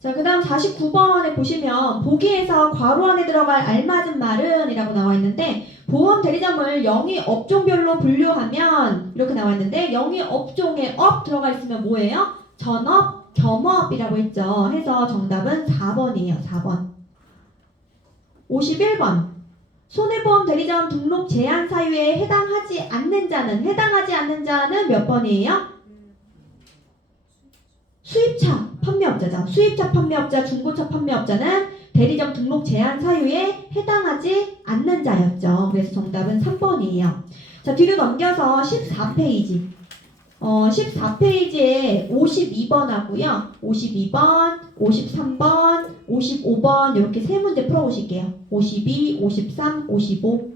자, 그 다음 49번에 보시면 보기에서 괄호 안에 들어갈 알맞은 말은 이라고 나와 있는데 보험 대리점을 영위 업종별로 분류하면 이렇게 나와 있는데 영위 업종에 업 들어가 있으면 뭐예요? 전업, 겸업이라고 했죠. 해서 정답은 4번이에요. 4번. 51번. 손해보험 대리점 등록 제한 사유에 해당하지 않는 자는 몇 번이에요? 수입차 판매업자죠. 수입차 판매업자, 중고차 판매업자는 대리점 등록 제한 사유에 해당하지 않는 자였죠. 그래서 정답은 3번이에요. 자, 뒤로 넘겨서 14페이지. 14페이지에 52번 하고요. 52번, 53번, 55번 이렇게 세 문제 풀어보실게요. 52, 53, 55.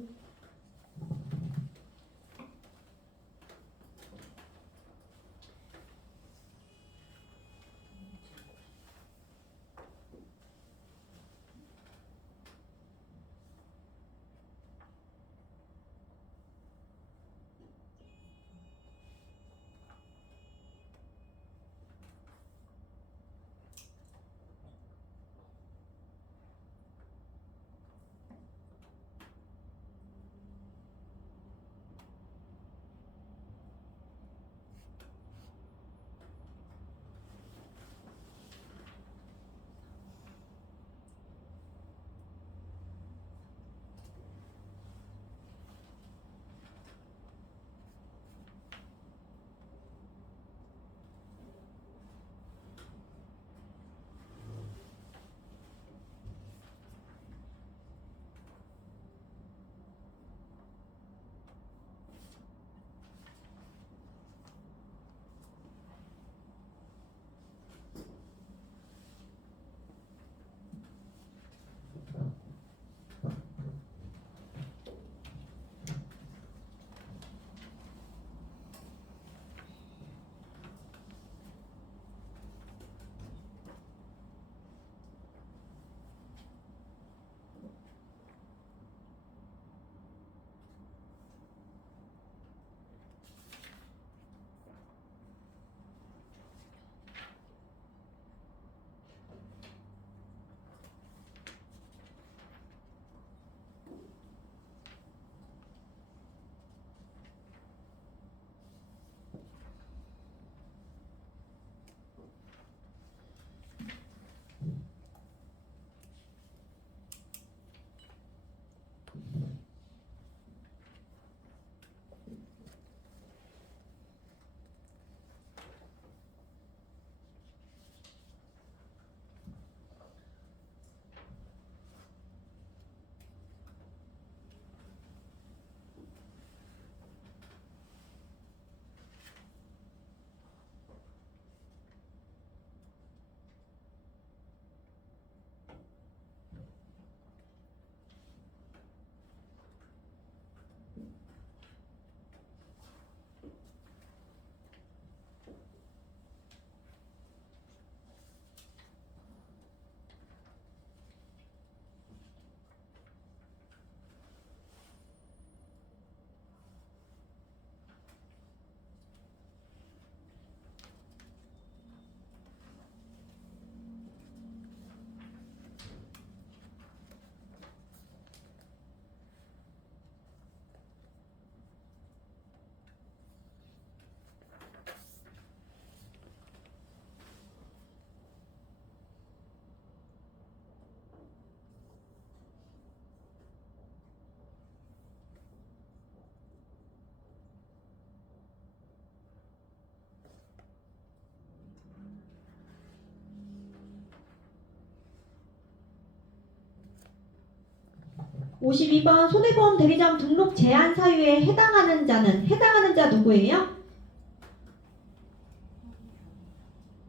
오십이 번 손해보험 대리점 등록 제한 사유에 해당하는 자 누구예요?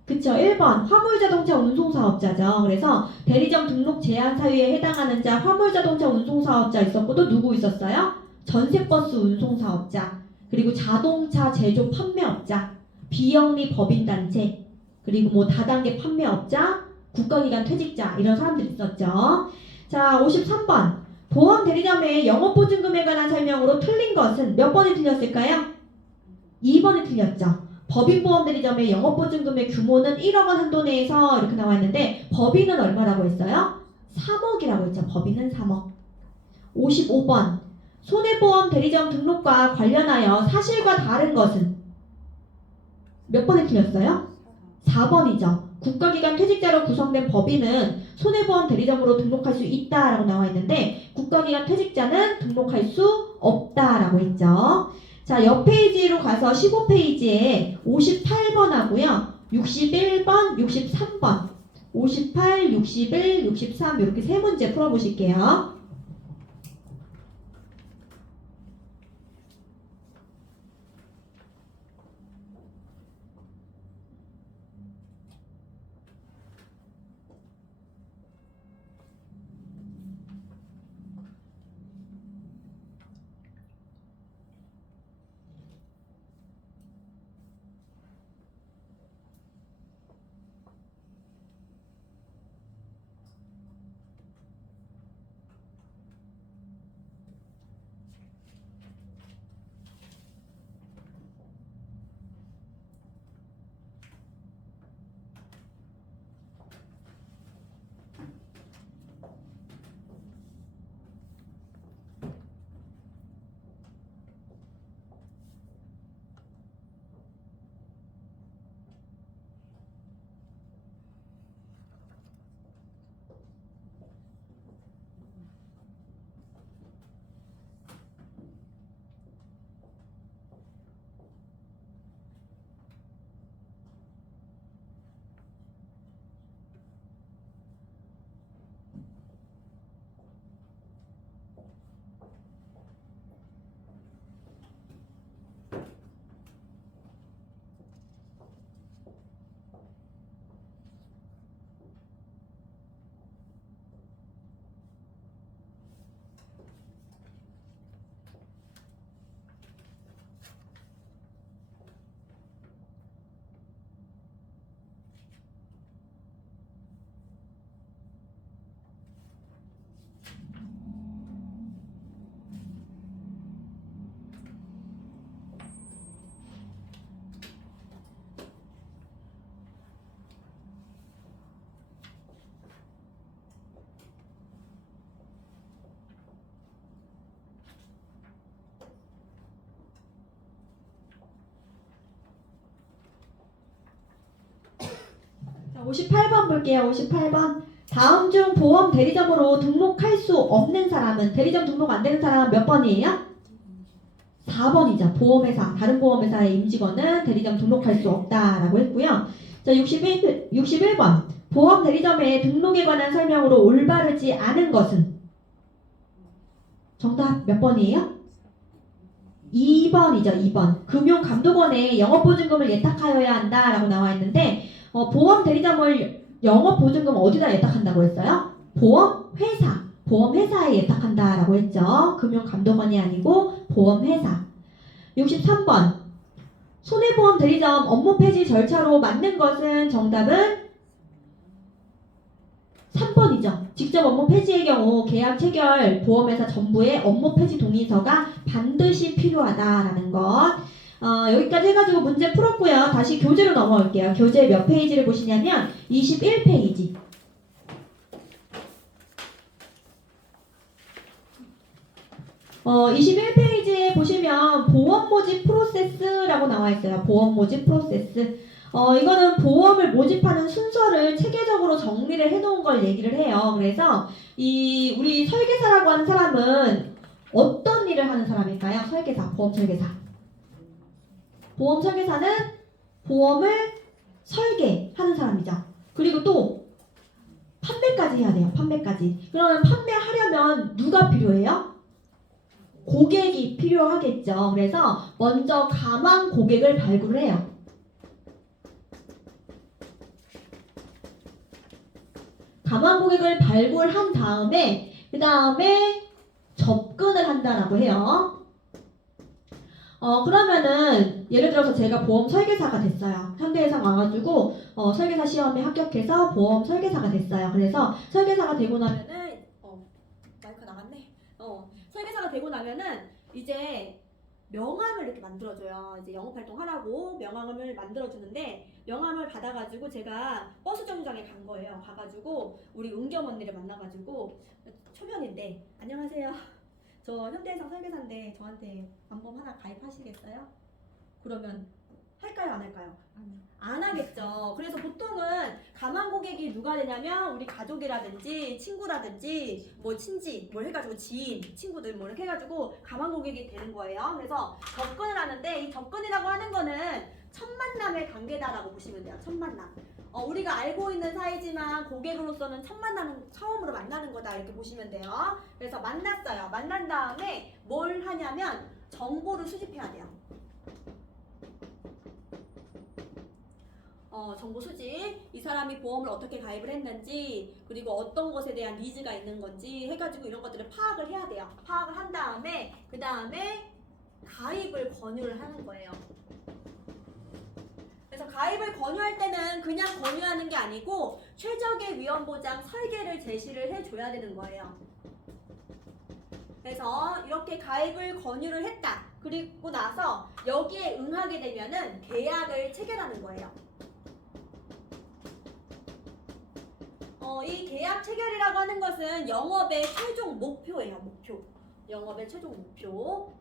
그쵸. 1번 화물자동차 운송사업자죠. 그래서 대리점 등록 제한 사유에 해당하는 자 화물자동차 운송사업자 있었고 또 누구 있었어요? 전세버스 운송사업자, 그리고 자동차 제조 판매업자, 비영리 법인단체, 그리고 뭐 다단계 판매업자, 국가기관 퇴직자 이런 사람들이 있었죠. 자, 53번 보험 대리점의 영업보증금에 관한 설명으로 틀린 것은 몇 번이 틀렸을까요? 2번이 틀렸죠. 법인보험대리점의 영업보증금의 규모는 1억 원 한도 내에서 이렇게 나와 있는데 법인은 얼마라고 했어요? 3억이라고 했죠. 법인은 3억. 55번. 손해보험 대리점 등록과 관련하여 사실과 다른 것은 몇 번에 틀렸어요? 4번이죠. 국가기관 퇴직자로 구성된 법인은 손해보험 대리점으로 등록할 수 있다라고 나와 있는데 국가기관 퇴직자는 등록할 수 없다라고 했죠. 자, 옆 페이지로 가서 15페이지에 58번하고요. 61번, 63번. 58, 61, 63 이렇게 세 문제 풀어보실게요. 자, 58번 볼게요. 58번. 다음 중 보험 대리점으로 등록할 수 없는 사람은 대리점 등록 안 되는 사람은 몇 번이에요? 4번이죠. 보험회사, 다른 보험회사의 임직원은 대리점 등록할 수 없다라고 했고요. 자, 61번. 보험 대리점의 등록에 관한 설명으로 올바르지 않은 것은 정답 몇 번이에요? 2번이죠. 2번. 금융감독원에 영업보증금을 예탁하여야 한다라고 나와 있는데 보험 대리점을 영업보증금 어디다 예탁한다고 했어요? 보험회사. 보험회사에 예탁한다라고 했죠. 금융감독원이 아니고 보험회사. 63번. 손해보험 대리점 업무 폐지 절차로 맞는 것은 정답은 3번이죠. 직접 업무 폐지의 경우 계약 체결 보험회사 전부의 업무 폐지 동의서가 반드시 필요하다라는 것. 여기까지 해가지고 문제 풀었고요. 다시 교재로 넘어올게요. 교재 몇 페이지를 보시냐면 21페이지. 21페이지에 보시면 보험 모집 프로세스라고 나와 있어요. 보험 모집 프로세스. 이거는 보험을 모집하는 순서를 체계적으로 정리를 해놓은 걸 얘기를 해요. 그래서 우리 설계사라고 하는 사람은 어떤 일을 하는 사람일까요? 설계사, 보험 설계사. 보험 설계사는 보험을 설계하는 사람이죠. 그리고 또 판매까지 해야 돼요. 판매까지. 그러면 판매하려면 누가 필요해요? 고객이 필요하겠죠. 그래서 먼저 가망 고객을 발굴해요. 가망 고객을 발굴한 다음에 그 다음에 접근을 한다라고 해요. 그러면은 예를 들어서 제가 보험 설계사가 됐어요. 현대해상 와가지고 설계사 시험에 합격해서 보험 설계사가 됐어요. 그래서 설계사가 되고 나면은 마이크 나갔네. 설계사가 되고 나면은 이제 명함을 이렇게 만들어줘요. 이제 영업활동 하라고 명함을 만들어주는데 명함을 받아가지고 제가 버스 정류장에 간 거예요. 가가지고 우리 은겸 언니를 만나가지고 초면인데 안녕하세요. 저 현대해상 설계사인데 저한테 방법 하나 가입하시겠어요? 그러면 할까요 안 할까요? 안 하겠죠. 그래서 보통은 가망 고객이 누가 되냐면 우리 가족이라든지 친구라든지 뭐 친지 뭘 해가지고 지인 친구들 뭐 이렇게 해가지고 가망 고객이 되는 거예요. 그래서 접근을 하는데 이 접근이라고 하는 거는 첫 만남의 단계다라고 보시면 돼요. 첫 만남. 우리가 알고 있는 사이지만 고객으로서는 처음으로 만나는 거다 이렇게 보시면 돼요. 그래서 만났어요. 만난 다음에 뭘 하냐면 정보를 수집해야 돼요. 정보 수집, 이 사람이 보험을 어떻게 가입을 했는지 그리고 어떤 것에 대한 니즈가 있는 건지 해가지고 이런 것들을 파악을 해야 돼요. 파악을 한 다음에 그 다음에 가입을 권유를 하는 거예요. 그래서 가입을 권유할 때는 그냥 권유하는 게 아니고 최적의 위험보장 설계를 제시를 해줘야 되는 거예요. 그래서 이렇게 가입을 권유를 했다. 그리고 나서 여기에 응하게 되면은 계약을 체결하는 거예요. 이 계약 체결이라고 하는 것은 영업의 최종 목표예요. 목표. 영업의 최종 목표.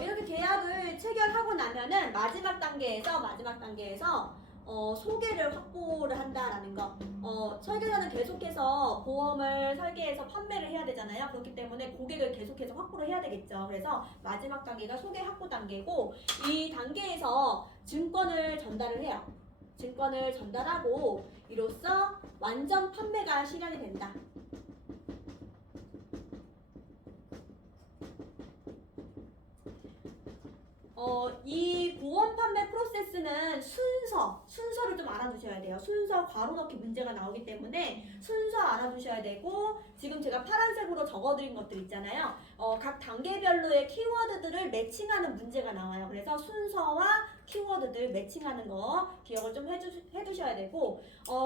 이렇게 계약을 체결하고 나면은 마지막 단계에서 소개를 확보를 한다라는 거. 설계사는 계속해서 보험을 설계해서 판매를 해야 되잖아요. 그렇기 때문에 고객을 계속해서 확보를 해야 되겠죠. 그래서 마지막 단계가 소개 확보 단계고 이 단계에서 증권을 전달을 해요. 증권을 전달하고 이로써 완전 판매가 실현이 된다. 이 보험 판매 프로세스는 순서를 좀 알아두셔야 돼요. 순서 괄호 넣기 문제가 나오기 때문에 순서 알아두셔야 되고 지금 제가 파란색으로 적어드린 것들 있잖아요. 각 단계별로의 키워드들을 매칭하는 문제가 나와요. 그래서 순서와 키워드들 매칭하는 거 기억을 좀 해두셔야 되고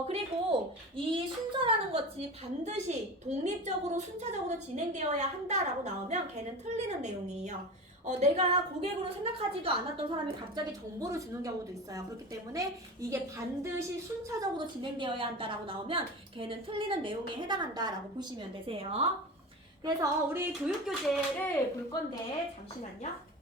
그리고 이 순서라는 것이 반드시 독립적으로 순차적으로 진행되어야 한다라고 나오면 걔는 틀리는 내용이에요. 내가 고객으로 생각하지도 않았던 사람이 갑자기 정보를 주는 경우도 있어요. 그렇기 때문에 이게 반드시 순차적으로 진행되어야 한다라고 나오면 걔는 틀리는 내용에 해당한다라고 보시면 되세요. 그래서 우리 교육교재를 볼 건데 잠시만요.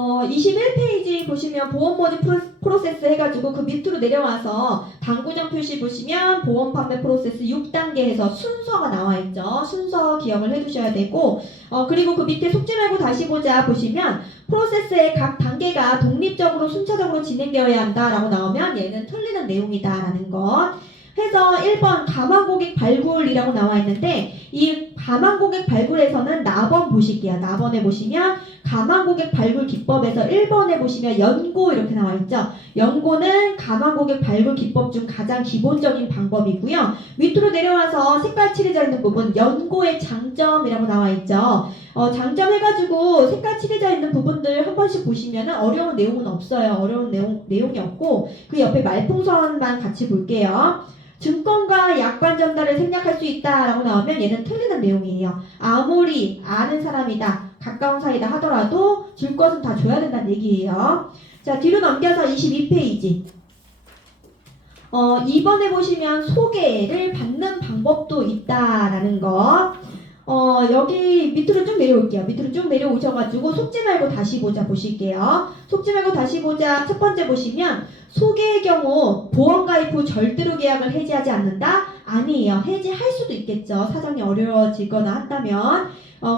어, 21페이지 보시면 보험 모집 프로세스 해가지고 그 밑으로 내려와서 당구장 표시 보시면 보험 판매 프로세스 6단계 해서 순서가 나와있죠. 순서 기억을 해두셔야 되고 그리고 그 밑에 속지 말고 다시 보자 보시면 프로세스의 각 단계가 독립적으로 순차적으로 진행되어야 한다라고 나오면 얘는 틀리는 내용이다라는 것. 해서 1번 가망고객 발굴이라고 나와 있는데 이 가망고객 발굴에서는 나번 보실게요. 나번에 보시면 가망고객 발굴 기법에서 1번에 보시면 연고 이렇게 나와 있죠. 연고는 가망고객 발굴 기법 중 가장 기본적인 방법이고요. 밑으로 내려와서 색깔 칠해져 있는 부분 연고의 장점이라고 나와 있죠. 장점 해가지고 색깔 칠해져 있는 부분들 한 번씩 보시면 어려운 내용은 없어요. 어려운 내용이 없고 그 옆에 말풍선만 같이 볼게요. 증권과 약관 전달을 생략할 수 있다라고 나오면 얘는 틀리는 내용이에요. 아무리 아는 사람이다, 가까운 사이다 하더라도 줄 것은 다 줘야 된다는 얘기예요. 자, 뒤로 넘겨서 22페이지. 2번에 보시면 소개를 받는 방법도 있다라는 거. 여기 밑으로 쭉 내려올게요. 밑으로 쭉 내려오셔가지고 속지 말고 다시 보자 보실게요. 속지 말고 다시 보자 첫 번째 보시면 소개의 경우 보험 가입 후 절대로 계약을 해지하지 않는다? 아니에요. 해지할 수도 있겠죠. 사정이 어려워지거나 한다면.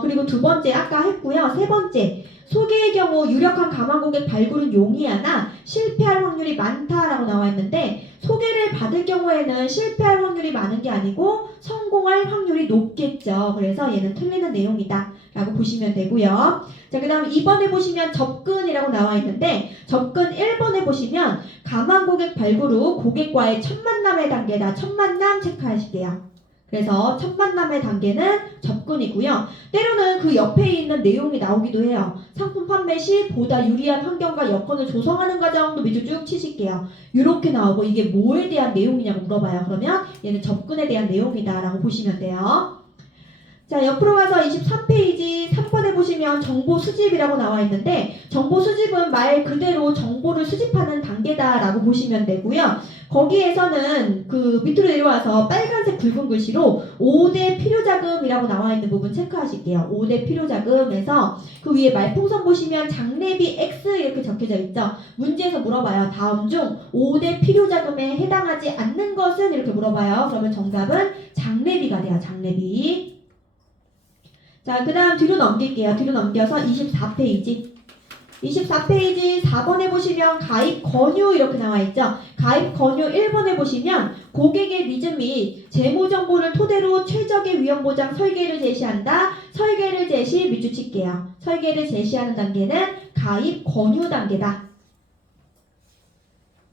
그리고 두 번째 아까 했고요. 세 번째 소개의 경우 유력한 가망고객 발굴은 용이하나 실패할 확률이 많다라고 나와 있는데 소개를 받을 경우에는 실패할 확률이 많은 게 아니고 성공할 확률이 높겠죠. 그래서 얘는 틀리는 내용이다 라고 보시면 되고요. 자, 그 다음 2번에 보시면 접근이라고 나와 있는데 접근 1번에 보시면 가망고객 발굴 후 고객과의 첫 만남의 단계다. 첫 만남 체크하실게요. 그래서 첫 만남의 단계는 접근이고요. 때로는 그 옆에 있는 내용이 나오기도 해요. 상품 판매 시 보다 유리한 환경과 여건을 조성하는 과정도 밑줄 쭉 치실게요. 이렇게 나오고 이게 뭐에 대한 내용이냐고 물어봐요. 그러면 얘는 접근에 대한 내용이다 라고 보시면 돼요. 자, 옆으로 가서 23페이지 3번에 보시면 정보 수집이라고 나와 있는데 정보 수집은 말 그대로 정보를 수집하는 단계다라고 보시면 되고요. 거기에서는 그 밑으로 내려와서 빨간색 붉은 글씨로 5대 필요자금이라고 나와 있는 부분 체크하실게요. 5대 필요자금에서 그 위에 말풍선 보시면 장래비 X 이렇게 적혀져 있죠. 문제에서 물어봐요. 다음 중 5대 필요자금에 해당하지 않는 것은 이렇게 물어봐요. 그러면 정답은 장래비가 돼요. 장래비. 자, 그 다음 뒤로 넘길게요. 뒤로 넘겨서 24페이지. 24페이지 4번에 보시면 가입 권유 이렇게 나와 있죠. 가입 권유 1번에 보시면 고객의 니즈 및 재무 정보를 토대로 최적의 위험 보장 설계를 제시한다. 설계를 제시 밑줄 칠게요. 설계를 제시하는 단계는 가입 권유 단계다.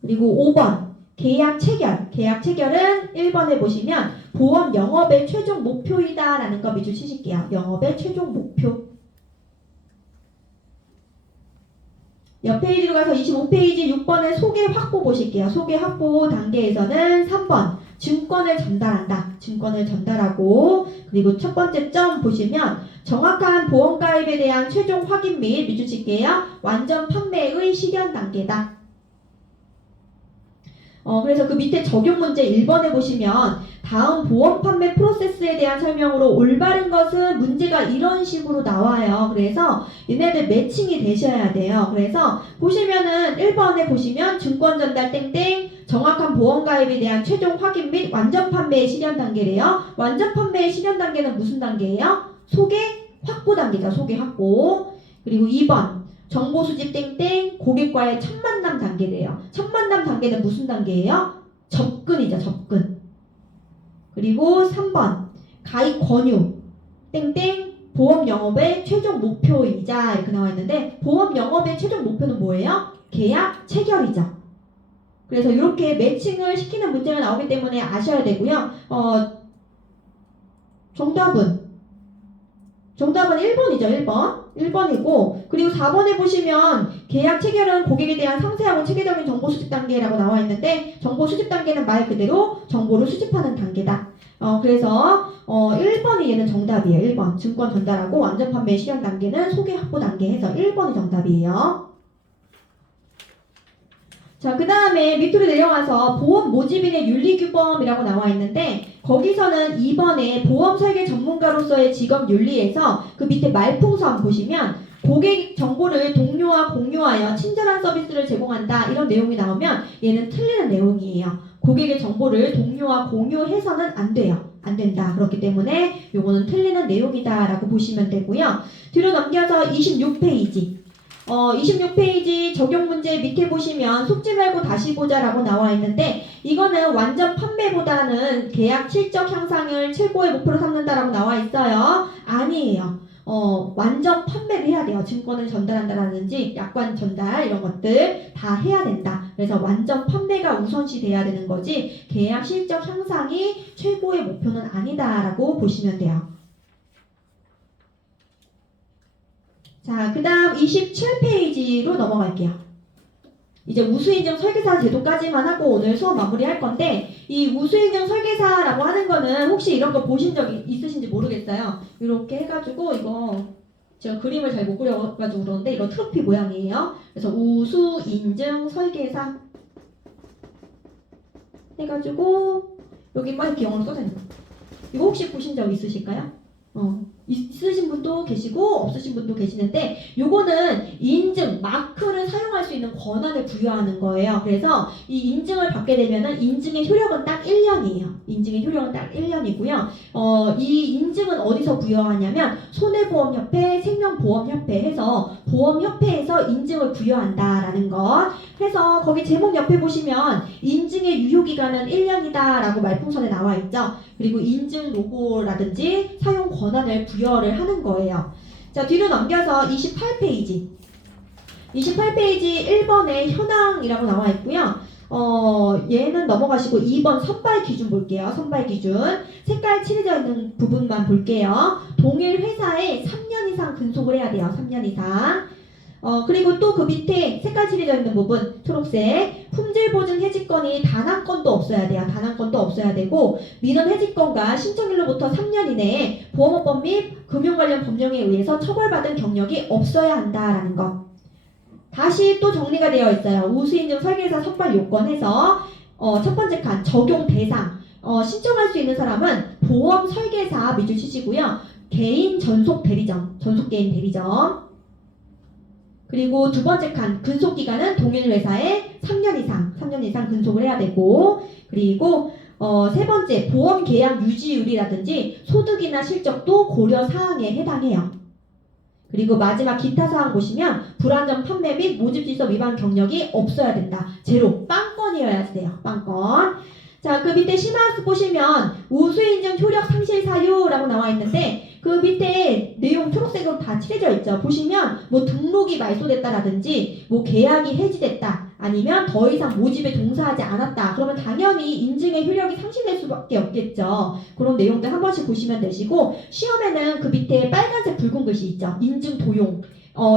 그리고 5번 계약 체결. 계약 체결은 1번에 보시면 보험 영업의 최종 목표이다 라는 거 밑줄 치실게요. 영업의 최종 목표. 옆 페이지로 가서 25페이지 6번의 소개 확보 보실게요. 소개 확보 단계에서는 3번 증권을 전달한다. 증권을 전달하고 그리고 첫 번째 점 보시면 정확한 보험 가입에 대한 최종 확인 및 밑줄 칠게요. 완전 판매의 실현 단계다. 그래서 그 밑에 적용 문제 1번에 보시면 다음 보험 판매 프로세스에 대한 설명으로 올바른 것은 문제가 이런 식으로 나와요. 그래서 얘네들 매칭이 되셔야 돼요. 그래서 보시면은 1번에 보시면 증권 전달 땡땡 정확한 보험 가입에 대한 최종 확인 및 완전 판매의 실현 단계래요. 완전 판매의 실현 단계는 무슨 단계예요? 소개 확보 단계죠. 소개 확보. 그리고 2번 정보 수집 땡땡 고객과의 첫 만남 단계래요. 첫 만남 단계는 무슨 단계예요? 접근이죠. 접근. 그리고 3번 가입 권유 땡땡 보험 영업의 최종 목표이자 이렇게 나와 있는데 보험 영업의 최종 목표는 뭐예요? 계약 체결이죠. 그래서 이렇게 매칭을 시키는 문제가 나오기 때문에 아셔야 되고요. 정답은 1번이죠. 1번이고 그리고 4번에 보시면 계약 체결은 고객에 대한 상세하고 체계적인 정보 수집 단계라고 나와 있는데 정보 수집 단계는 말 그대로 정보를 수집하는 단계다. 그래서 1번이 얘는 정답이에요. 1번 증권 전달하고 완전 판매 실현 단계는 소개 확보 단계 해서 1번이 정답이에요. 자, 그 다음에 밑으로 내려와서 보험 모집인의 윤리규범이라고 나와 있는데 거기서는 2번에 보험 설계 전문가로서의 직업 윤리에서 그 밑에 말풍선 보시면 고객 정보를 동료와 공유하여 친절한 서비스를 제공한다 이런 내용이 나오면 얘는 틀리는 내용이에요. 고객의 정보를 동료와 공유해서는 안 돼요. 안 된다. 그렇기 때문에 요거는 틀리는 내용이다 라고 보시면 되고요. 뒤로 넘겨서 26페이지 26페이지 적용 문제 밑에 보시면 속지 말고 다시 보자 라고 나와 있는데 이거는 완전 판매보다는 계약 실적 향상을 최고의 목표로 삼는다라고 나와 있어요. 아니에요. 완전 판매를 해야 돼요. 증권을 전달한다라든지 약관 전달 이런 것들 다 해야 된다. 그래서 완전 판매가 우선시 돼야 되는 거지 계약 실적 향상이 최고의 목표는 아니다라고 보시면 돼요. 자, 그 다음 27페이지로 넘어갈게요. 이제 우수인증 설계사 제도까지만 하고 오늘 수업 마무리할 건데 이 우수인증 설계사라고 하는 거는 혹시 이런 거 보신 적 있으신지 모르겠어요. 이렇게 해가지고 이거 제가 그림을 잘 못 그려가지고 그러는데 이거 트로피 모양이에요. 그래서 우수인증 설계사 해가지고 여기 막 이렇게 영어로 써져 있는 거. 이거 혹시 보신 적 있으실까요? 있으신 분도 계시고 없으신 분도 계시는데 요거는 인증 마크를 사용할 수 있는 권한을 부여하는 거예요. 그래서 이 인증을 받게 되면은 인증의 효력은 딱 1년이에요. 인증의 효력은 딱 1년이고요. 이 인증은 어디서 부여하냐면 손해보험협회, 생명보험협회 해서 보험협회에서 인증을 부여한다라는 것. 해서 거기 제목 옆에 보시면 인증의 유효기간은 1년이다라고 말풍선에 나와 있죠. 그리고 인증 로고라든지 사용 권한을 부여를 하는 거예요. 자, 뒤로 넘겨서 28페이지. 28페이지 1번에 현황이라고 나와 있고요. 얘는 넘어가시고 2번 선발 기준 볼게요. 선발 기준. 색깔 칠해져 있는 부분만 볼게요. 동일 회사에 3년 이상 근속을 해야 돼요. 3년 이상. 그리고 또 그 밑에 색깔 칠해져 있는 부분 초록색 품질 보증 해지건이 단 한 건도 없어야 돼요. 단 한 건도 없어야 되고 민원 해지건과 신청일로부터 3년 이내에 보험업법 및 금융 관련 법령에 의해서 처벌받은 경력이 없어야 한다라는 것. 다시 또 정리가 되어 있어요. 우수인증 설계사 선발 요건에서 첫 번째 칸 적용 대상 신청할 수 있는 사람은 보험 설계사 밑줄 치시고요. 개인 전속 대리점, 전속 개인 대리점. 그리고 두 번째 칸 근속기간은 동일 회사에 3년 이상 근속을 해야 되고 그리고 세 번째 보험 계약 유지율이라든지 소득이나 실적도 고려 사항에 해당해요. 그리고 마지막 기타 사항 보시면 불안전 판매 및 모집질서 위반 경력이 없어야 된다. 제로, 빵건이어야 돼요. 빵건. 자, 그 밑에 심화학습 보시면 우수인증 효력 상실 사유라고 나와 있는데 그 밑에 내용 초록색으로 다 칠해져 있죠. 보시면 뭐 등록이 말소됐다라든지 뭐 계약이 해지됐다 아니면 더 이상 모집에 동사하지 않았다. 그러면 당연히 인증의 효력이 상실될 수밖에 없겠죠. 그런 내용들 한 번씩 보시면 되시고 시험에는 그 밑에 빨간색 붉은 글씨 있죠. 인증 도용.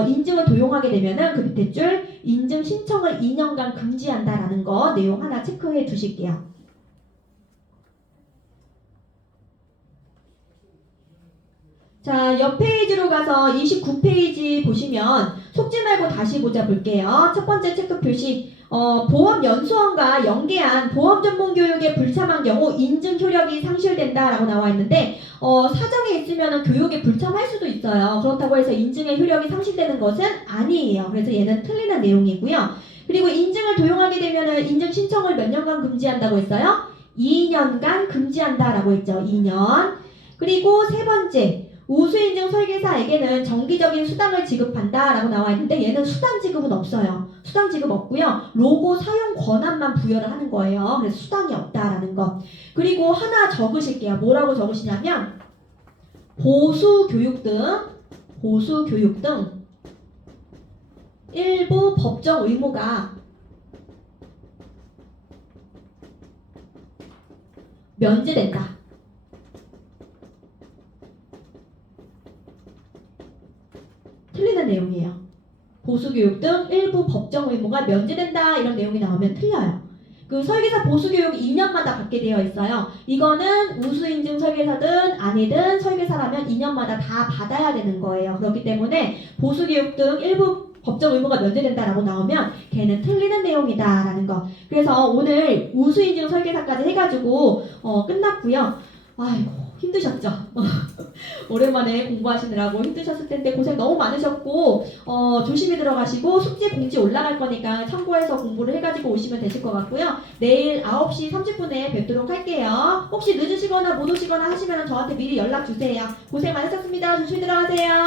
인증을 도용하게 되면은 그 밑에 줄 인증 신청을 2년간 금지한다라는 거 내용 하나 체크해 두실게요. 자, 옆 페이지로 가서 29페이지 보시면 속지 말고 다시 보자 볼게요. 첫 번째 체크 표시 보험연수원과 연계한 보험 전문 교육에 불참한 경우 인증 효력이 상실된다라고 나와 있는데 사정에 있으면 교육에 불참할 수도 있어요. 그렇다고 해서 인증의 효력이 상실되는 것은 아니에요. 그래서 얘는 틀리는 내용이고요. 그리고 인증을 도용하게 되면 인증 신청을 몇 년간 금지한다고 했어요? 2년간 금지한다라고 했죠. 2년. 그리고 세 번째 우수인증 설계사에게는 정기적인 수당을 지급한다라고 나와 있는데 얘는 수당 지급은 없어요. 수당 지급 없고요. 로고 사용 권한만 부여를 하는 거예요. 그래서 수당이 없다라는 거. 그리고 하나 적으실게요. 뭐라고 적으시냐면 보수교육 등 일부 법정 의무가 면제된다. 틀리는 내용이에요. 보수교육 등 일부 법정 의무가 면제된다 이런 내용이 나오면 틀려요. 그 설계사 보수교육 2년마다 받게 되어 있어요. 이거는 우수인증 설계사든 아니든 설계사라면 2년마다 다 받아야 되는 거예요. 그렇기 때문에 보수교육 등 일부 법정 의무가 면제된다라고 나오면 걔는 틀리는 내용이다라는 거. 그래서 오늘 우수인증 설계사까지 해가지고 끝났고요. 아이고 힘드셨죠? 오랜만에 공부하시느라고 힘드셨을 텐데 고생 너무 많으셨고 조심히 들어가시고 숙제 공지 올라갈 거니까 참고해서 공부를 해가지고 오시면 되실 것 같고요. 내일 9시 30분에 뵙도록 할게요. 혹시 늦으시거나 못 오시거나 하시면 저한테 미리 연락 주세요. 고생 많으셨습니다. 조심히 들어가세요.